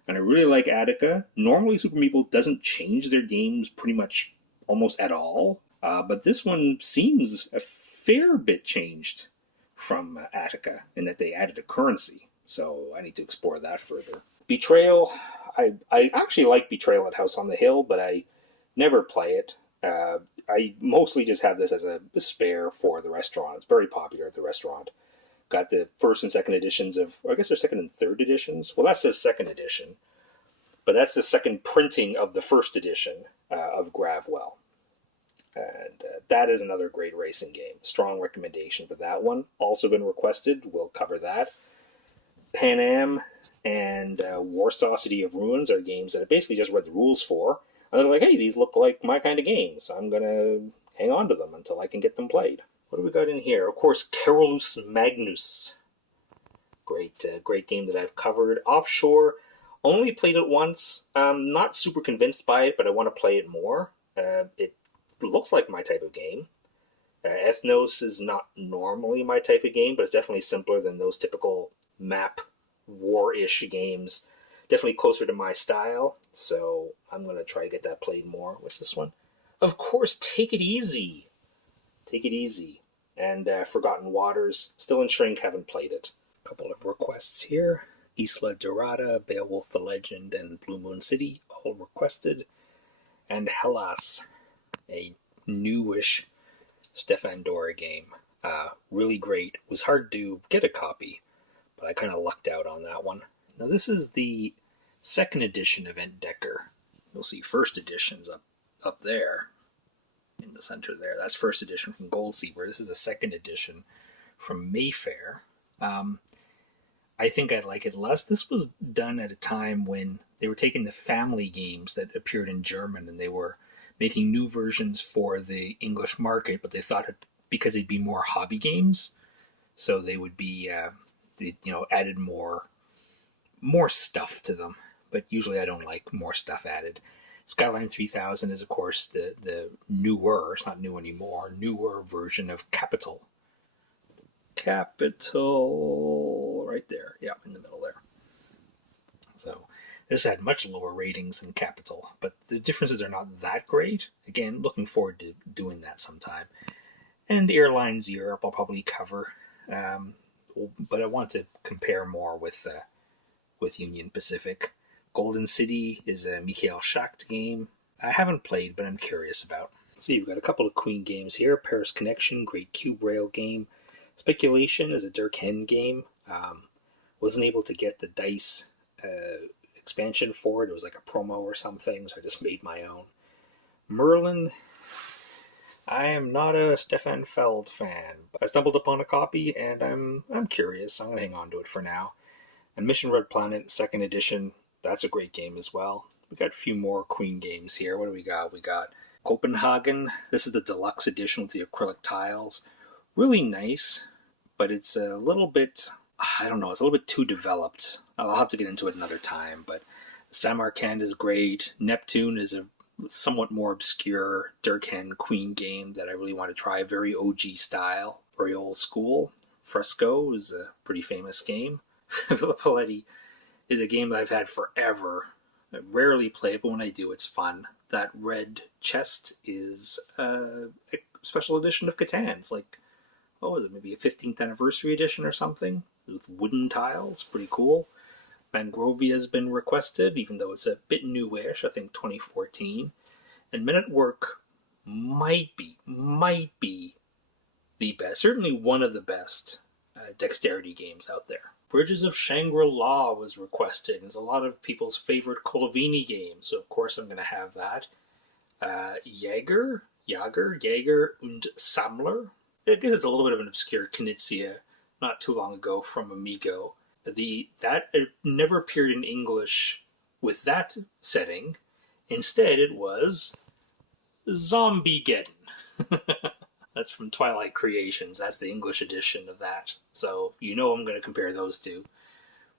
And I really like Attica. Normally, Super Meeple doesn't change their games pretty much almost at all. But this one seems a fair bit changed from Attica in that they added a currency. So I need to explore that further. Betrayal. I actually like Betrayal at House on the Hill, but I never play it. I mostly just have this as a spare for the restaurant. It's very popular at the restaurant. Got the first and second editions of, or I guess they're second and third editions. Well, that's the second edition. But that's the second printing of the first edition of Gravwell. And That is another great racing game. Strong recommendation for that one. Also been requested. We'll cover that. Pan Am and Warsaw City of Ruins are games that I basically just read the rules for. And they're like, hey, these look like my kind of games. I'm going to hang on to them until I can get them played. What do we got in here? Of course, Carolus Magnus. Great game that I've covered. Offshore, only played it once. Not super convinced by it, but I want to play it more. It looks like my type of game. Ethnos is not normally my type of game, but it's definitely simpler than those typical map war-ish games. Definitely closer to my style, so I'm going to try to get that played more. What's this one? Of course, Take It Easy. Take It Easy. And Forgotten Waters. Still in Shrink, haven't played it. A couple of requests here. Isla Dorada, Beowulf the Legend, and Blue Moon City, all requested. And Hellas, a newish Stefan Dora game. Really great. It was hard to get a copy, but I kind of lucked out on that one. Now this is the second edition of Entdecker. You'll see first edition's up there in the center there. That's first edition from Gold Seaver. This is a second edition from Mayfair. I think I'd like it less. This was done at a time when they were taking the family games that appeared in German and they were making new versions for the English market, but they thought that because they'd be more hobby games, so they would be, added more stuff to them. But usually I don't like more stuff added. Skyline 3000 is, of course, the newer, it's not new anymore, newer version of Capital. Capital, right there. Yeah, in the middle there. So this had much lower ratings than Capital, but the differences are not that great. Again, looking forward to doing that sometime. And Airlines Europe I'll probably cover, but I want to compare more with Union Pacific. Golden City is a Mikhail Schacht game. I haven't played, but I'm curious about. Let's see, we've got a couple of Queen games here. Paris Connection, great cube rail game. Speculation is a Dirk Hen game. Wasn't able to get the dice expansion for it. It was like a promo or something, so I just made my own. Merlin, I am not a Stefan Feld fan, but I stumbled upon a copy and I'm curious. I'm going to hang on to it for now. And Mission Red Planet, second edition, that's a great game as well. We got a few more Queen games here. What do we got? We got Copenhagen. This is the deluxe edition with the acrylic tiles. Really nice, but it's a little bit, I don't know, it's a little bit too developed. I'll have to get into it another time, but Samarkand is great. Neptune is a somewhat more obscure Dirk Hen Queen game that I really want to try. Very OG style, very old school. Fresco is a pretty famous game. Villa is a game that I've had forever. I rarely play it, but when I do, it's fun. That red chest is a special edition of Catan. It's like, what was it, maybe a 15th anniversary edition or something, with wooden tiles. Pretty cool. Mangrovia has been requested, even though it's a bit newish, I think 2014. And Men at Work might be the best, certainly one of the best dexterity games out there. Bridges of Shangri-La was requested. It's a lot of people's favorite Colavini game, so of course I'm going to have that. Jaeger und Sammler. I guess it's a little bit of an obscure Knizia, not too long ago from Amigo. That never appeared in English with that setting. Instead, it was Zombiegeddon. That's from Twilight Creations. That's the English edition of that. So I'm going to compare those two.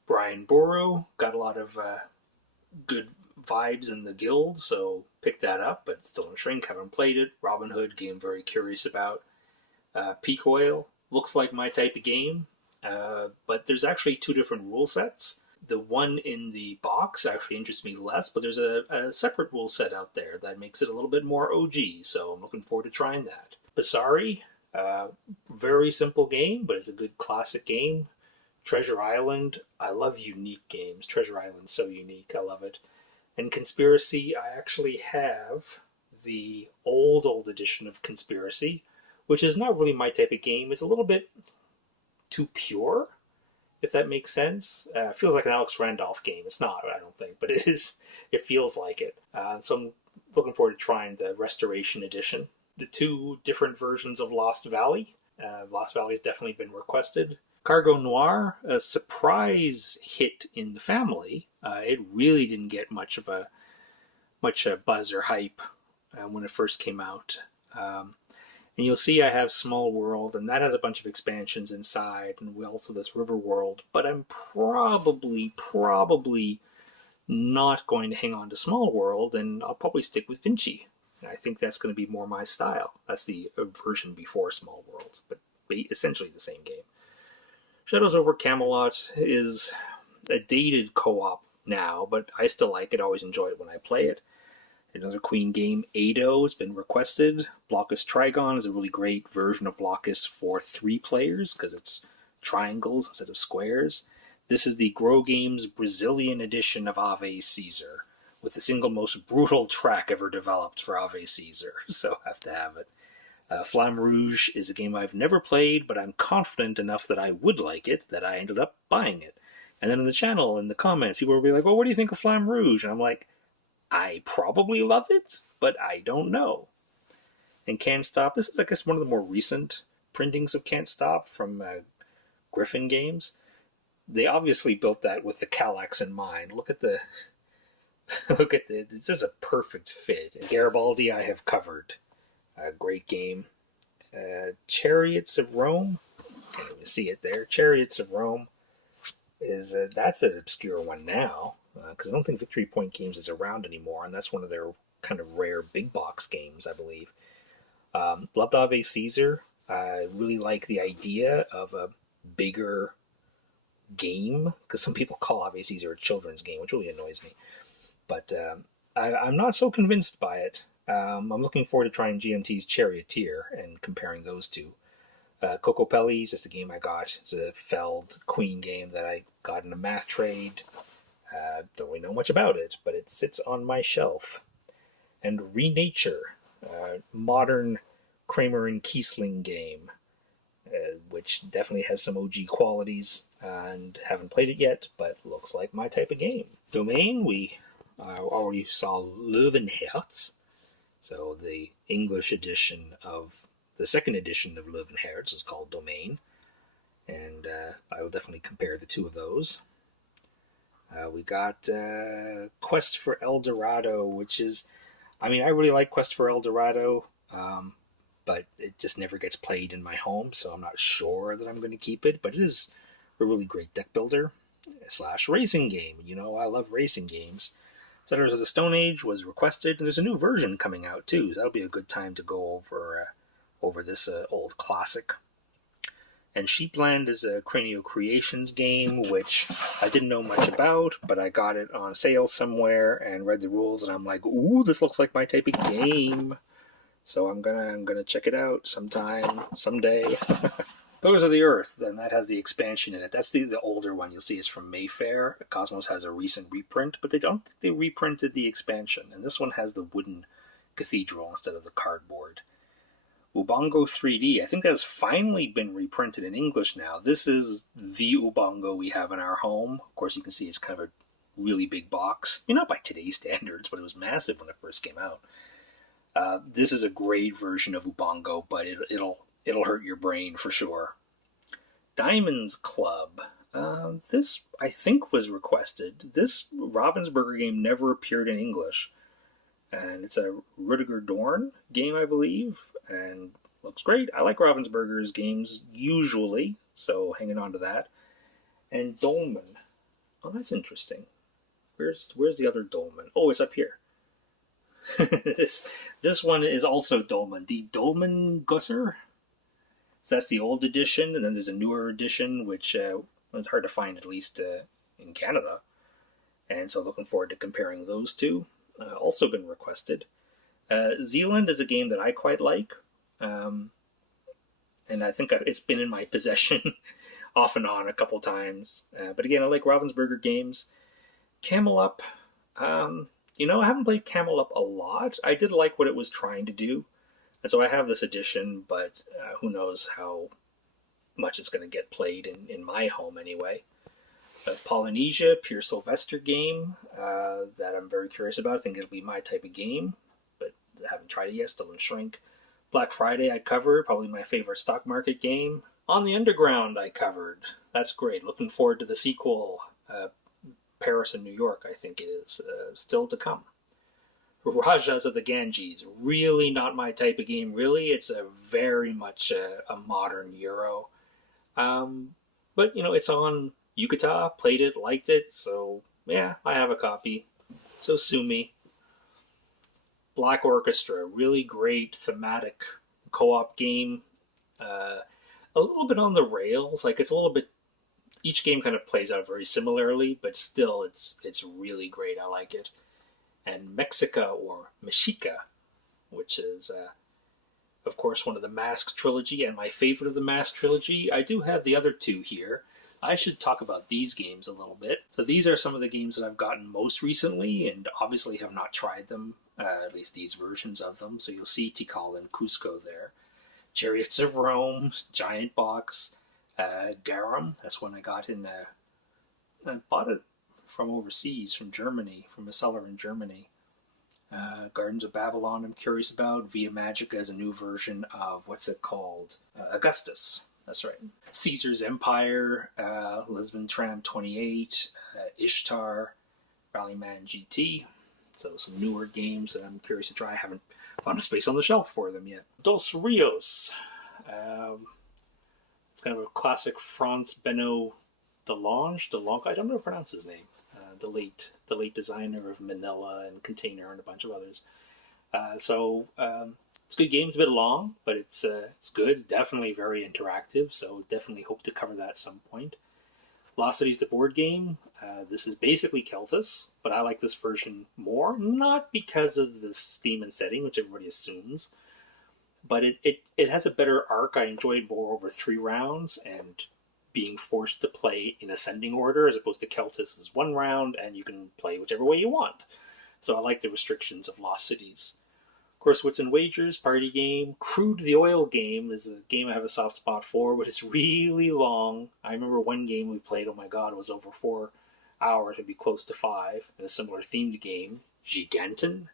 Brian Boru got a lot of good vibes in the guild, so pick that up, but still in Shrink, haven't played it. Robin Hood game, very curious about. Peak Oil looks like my type of game, but there's actually two different rule sets. The one in the box actually interests me less, but there's a separate rule set out there that makes it a little bit more OG, so I'm looking forward to trying that. Basari, very simple game, but it's a good classic game. Treasure Island, I love unique games. Treasure Island's so unique, I love it. And Conspiracy, I actually have the old edition of Conspiracy, which is not really my type of game. It's a little bit too pure, if that makes sense. It feels like an Alex Randolph game. It's not, I don't think, but it is. It feels like it. So I'm looking forward to trying the Restoration Edition. the two different versions of Lost Valley. Lost Valley has definitely been requested. Cargo Noir, a surprise hit in the family. It really didn't get much buzz or hype when it first came out. And you'll see I have Small World, and that has a bunch of expansions inside, and also this River World. But I'm probably not going to hang on to Small World, and I'll probably stick with Vinci. I think that's going to be more my style. That's the version before Small World, but essentially the same game. Shadows over Camelot is a dated co-op now, but I still like it. I always enjoy it when I play it. Another Queen game, Ado, has been requested. Blockus Trigon is a really great version of Blockus for 3 players because it's triangles instead of squares. This is the Grow Games Brazilian edition of Ave Caesar, with the single most brutal track ever developed for Ave Caesar, so I have to have it. Flamme Rouge is a game I've never played, but I'm confident enough that I would like it that I ended up buying it. And then in the channel, in the comments, people will be like, "Oh, what do you think of Flamme Rouge?" And I'm like, I probably love it, but I don't know. And Can't Stop, this is, I guess, one of the more recent printings of Can't Stop from Griffin Games. They obviously built that with the Kallax in mind. Look at the... this is a perfect fit. Garibaldi I have covered. A great game. Chariots of Rome. Can't even see it there. Chariots of Rome is... that's an obscure one now. Because I don't think Victory Point Games is around anymore, and that's one of their kind of rare big box games, I believe. Loved Ave Caesar. I really like the idea of a bigger game, because some people call Ave Caesar a children's game, which really annoys me. But I'm not so convinced by it. I'm looking forward to trying GMT's Charioteer and comparing those two. Cocopelli is just a game I got. It's a Feld Queen game that I got in a math trade. Don't really know much about it, but it sits on my shelf. And Renature, modern Kramer and Kiesling game, which definitely has some OG qualities, and haven't played it yet, but looks like my type of game. Domain, we already saw Löwenherz, so the English edition of the second edition of Löwenherz is called Domain, and I will definitely compare the two of those. We got Quest for El Dorado, which is, I mean, I really like Quest for El Dorado, but it just never gets played in my home, so I'm not sure that I'm going to keep it, but it is a really great deck builder / racing game. You know, I love racing games. Settlers of the Stone Age was requested, and there's a new version coming out too, so that'll be a good time to go over this old classic. And Sheepland is a Cranio Creations game, which I didn't know much about, but I got it on sale somewhere and read the rules, and I'm like, ooh, this looks like my type of game. So I'm gonna check it out sometime, someday. Pillars of the Earth, then that has the expansion in it. That's the older one you'll see is from Mayfair. Cosmos has a recent reprint, but they don't think they reprinted the expansion. And this one has the wooden cathedral instead of the cardboard. Ubongo 3D, I think that's finally been reprinted in English now. This is the Ubongo we have in our home. Of course, you can see it's kind of a really big box. I mean, not by today's standards, but it was massive when it first came out. This is a great version of Ubongo, but it'll hurt your brain for sure. Diamonds Club. This, I think, was requested. This Ravensburger game never appeared in English. And it's a Rudiger Dorn game, I believe, and looks great. I like Ravensburger's games usually, so hanging on to that. And Dolmen. Oh, that's interesting. Where's the other Dolmen? Oh, it's up here. This one is also Dolmen. Die Dolmen Gusser. So that's the old edition, and then there's a newer edition, which was hard to find, at least in Canada. And so looking forward to comparing those two. Also been requested. Zealand is a game that I quite like, and I think it's been in my possession off and on a couple times. But again, I like Ravensburger games. Camel Up, I haven't played Camel Up a lot. I did like what it was trying to do, and so I have this edition, but who knows how much it's going to get played in my home anyway. Polynesia, Pierre Sylvester game that I'm very curious about. I think it'll be my type of game, but I haven't tried it yet, still in shrink. Black Friday I covered, probably my favorite stock market game. On the Underground I covered. That's great. Looking forward to the sequel. Paris and New York, I think it is, still to come. Rajas of the Ganges, really not my type of game, really. It's a very much a modern Euro. Um, but, it's on Yucata, played it, liked it, so yeah, I have a copy. So sue me. Black Orchestra, really great thematic co-op game. Uh, a little bit on the rails, like it's a little bit. Each game kind of plays out very similarly, but still, it's really great. I like it. And Mexica or Mexica, which is, of course, one of the Mask trilogy and my favorite of the Mask trilogy. I do have the other two here. I should talk about these games a little bit. So these are some of the games that I've gotten most recently, and obviously have not tried them, at least these versions of them. So you'll see Tikal and Cusco there. Chariots of Rome, Giant Box, Garum. That's one I got in. I bought it from overseas, from Germany, from a seller in Germany. Gardens of Babylon, I'm curious about. Via Magica is a new version of what's it called? Augustus. That's right. Caesar's Empire, Lisbon Tram 28, Ishtar, Rallyman GT. So some newer games that I'm curious to try. I haven't found a space on the shelf for them yet. Dos Rios. It's kind of a classic Franz Benno Delange. I don't know how to pronounce his name. The late designer of Manila and Container and a bunch of others. It's a good game. It's a bit long, but it's good. Definitely very interactive. So definitely hope to cover that at some point. Lost Cities, the board game. This is basically Celtus, but I like this version more. Not because of the theme and setting, which everybody assumes, but it has a better arc. I enjoyed more over 3 rounds and being forced to play in ascending order as opposed to Celtus is 1 round and you can play whichever way you want. So I like the restrictions of Lost Cities. Of course, Wits and Wagers, party game. Crude the Oil game is a game I have a soft spot for, but it's really long. I remember one game we played, oh my god, it was over 4 hours, it'd be close to 5, in a similar themed game, Giganten,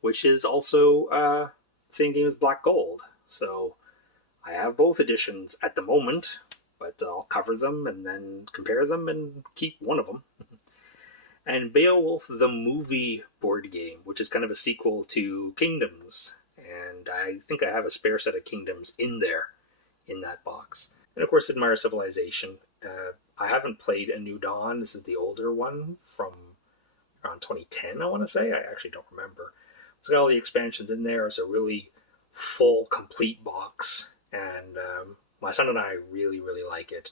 which is also the same game as Black Gold. So I have both editions at the moment, but I'll cover them and then compare them and keep one of them. And Beowulf the Movie board game, which is kind of a sequel to Kingdoms. And I think I have a spare set of Kingdoms in there, in that box. And of course, Admire Civilization. I haven't played A New Dawn. This is the older one from around 2010, I want to say. I actually don't remember. It's got all the expansions in there. It's a really full, complete box. And my son and I really, really like it.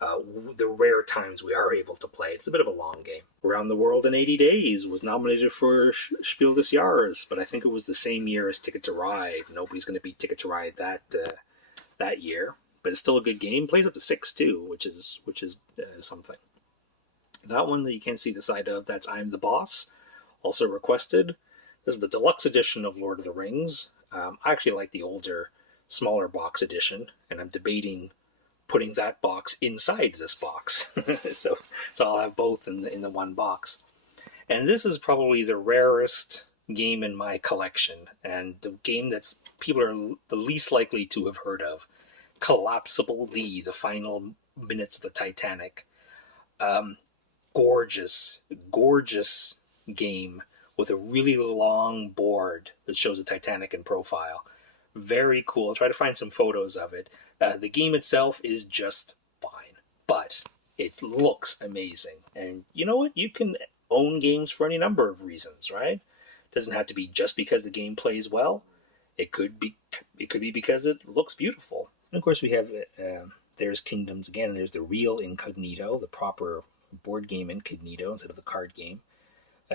The rare times we are able to play. It's a bit of a long game. Around the World in 80 Days was nominated for Spiel des Jahres, but I think it was the same year as Ticket to Ride. Nobody's going to beat Ticket to Ride that year, but it's still a good game. Plays up to 6 too, which is something. That one that you can't see the side of, that's I'm the Boss, also requested. This is the deluxe edition of Lord of the Rings. I actually like the older, smaller box edition, and I'm debating putting that box inside this box. so I'll have both in the one box. And this is probably the rarest game in my collection, and the game that's people are the least likely to have heard of. Collapsible D, the final minutes of the Titanic. Gorgeous game with a really long board that shows the Titanic in profile. Very cool. I'll try to find some photos of it. The game itself is just fine, but it looks amazing. And you know what? You can own games for any number of reasons, right? It doesn't have to be just because the game plays well. It could be because it looks beautiful. And of course, we have there's Kingdoms again. There's the real Incognito, the proper board game Incognito instead of the card game.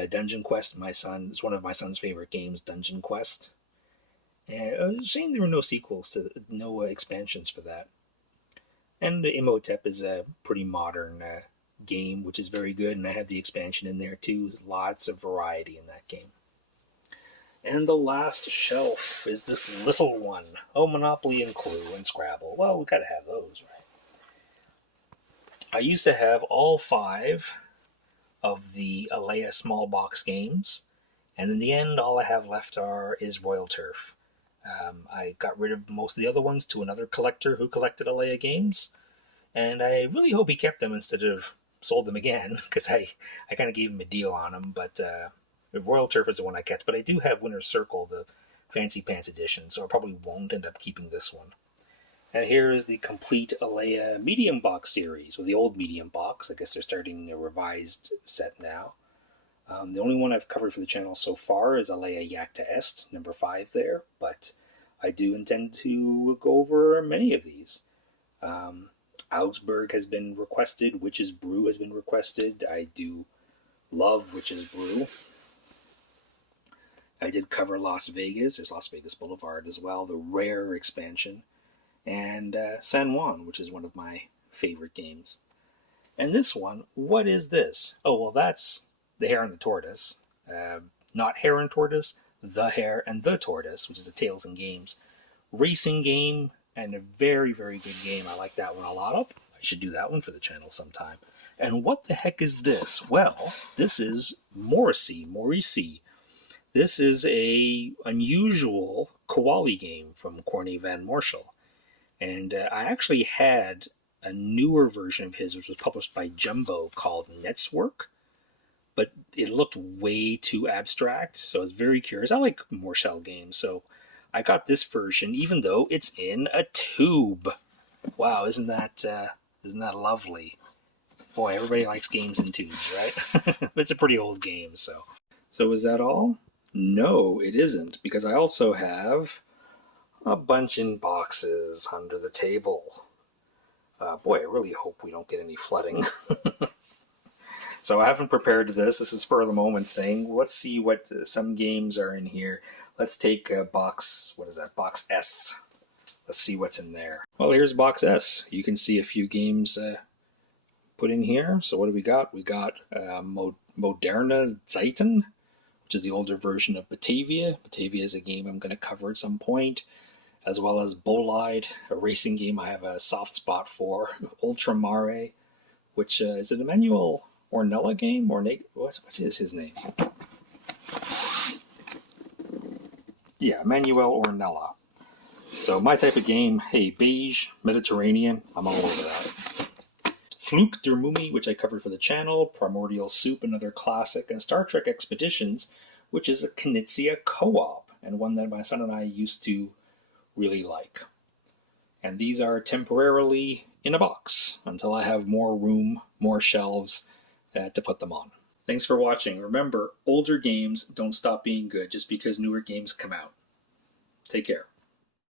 Dungeon Quest, is one of my son's favorite games. Dungeon Quest. And it was a shame there were no sequels no expansions for that. And Imhotep is a pretty modern game, which is very good, and I have the expansion in there too. Lots of variety in that game. And the last shelf is this little one. Oh, Monopoly and Clue and Scrabble. Well, we gotta have those, right? I used to have all 5 of the Alea small box games And in the end, all I have left is Royal Turf. I got rid of most of the other ones to another collector who collected Alea games, and I really hope he kept them instead of sold them again, because I kind of gave him a deal on them. But Royal Turf is the one I kept. But I do have Winner's Circle, the Fancy Pants edition, so I probably won't end up keeping this one. And here is the complete Alea medium box series, with the old medium box. I guess they're starting a revised set now. The only one I've covered for the channel so far is Alea Jagdta Est, number 5 there, but I do intend to go over many of these. Augsburg has been requested, Witch's Brew has been requested. I do love Witch's Brew. I did cover Las Vegas, there's Las Vegas Boulevard as well, the rare expansion, and San Juan, which is one of my favorite games. And this one, what is this? Oh, well, that's the Hare and the Tortoise. Not Hare and Tortoise, The Hare and the Tortoise, which is a Tales and Games racing game, and a very, very good game. I like that one a lot. I should do that one for the channel sometime. And what the heck is this? Well, this is Morrissey. This is a unusual Koali game from Corny Van Moorsel. And I actually had a newer version of his, which was published by Jumbo, called Netswork. But it looked way too abstract, so I was very curious. I like Moorsel games, so I got this version, even though it's in a tube. Wow, isn't that lovely? Boy, everybody likes games in tubes, right? It's a pretty old game, so. So is that all? No, it isn't, because I also have a bunch in boxes under the table. Boy, I really hope we don't get any flooding. So I haven't prepared this. This is a spur of the moment thing. Let's see what some games are in here. Let's take box, what is that, box S. Let's see what's in there. Well, here's box S. You can see a few games put in here. So what do we got? We got Moderna Zeiten, which is the older version of Batavia. Batavia is a game I'm going to cover at some point, as well as Bolide, a racing game I have a soft spot for. Ultramare, which is it Emmanuel Ornella game? Or what is his name? Yeah, Emmanuel Ornella. So my type of game, hey, beige, Mediterranean, I'm all over that. Fluke der Mumie, which I covered for the channel, Primordial Soup, another classic, and Star Trek Expeditions, which is a Knizia co-op, and one that my son and I used to really like. And these are temporarily in a box until I have more room, more shelves to put them on. Thanks for watching. Remember, older games don't stop being good just because newer games come out. Take care.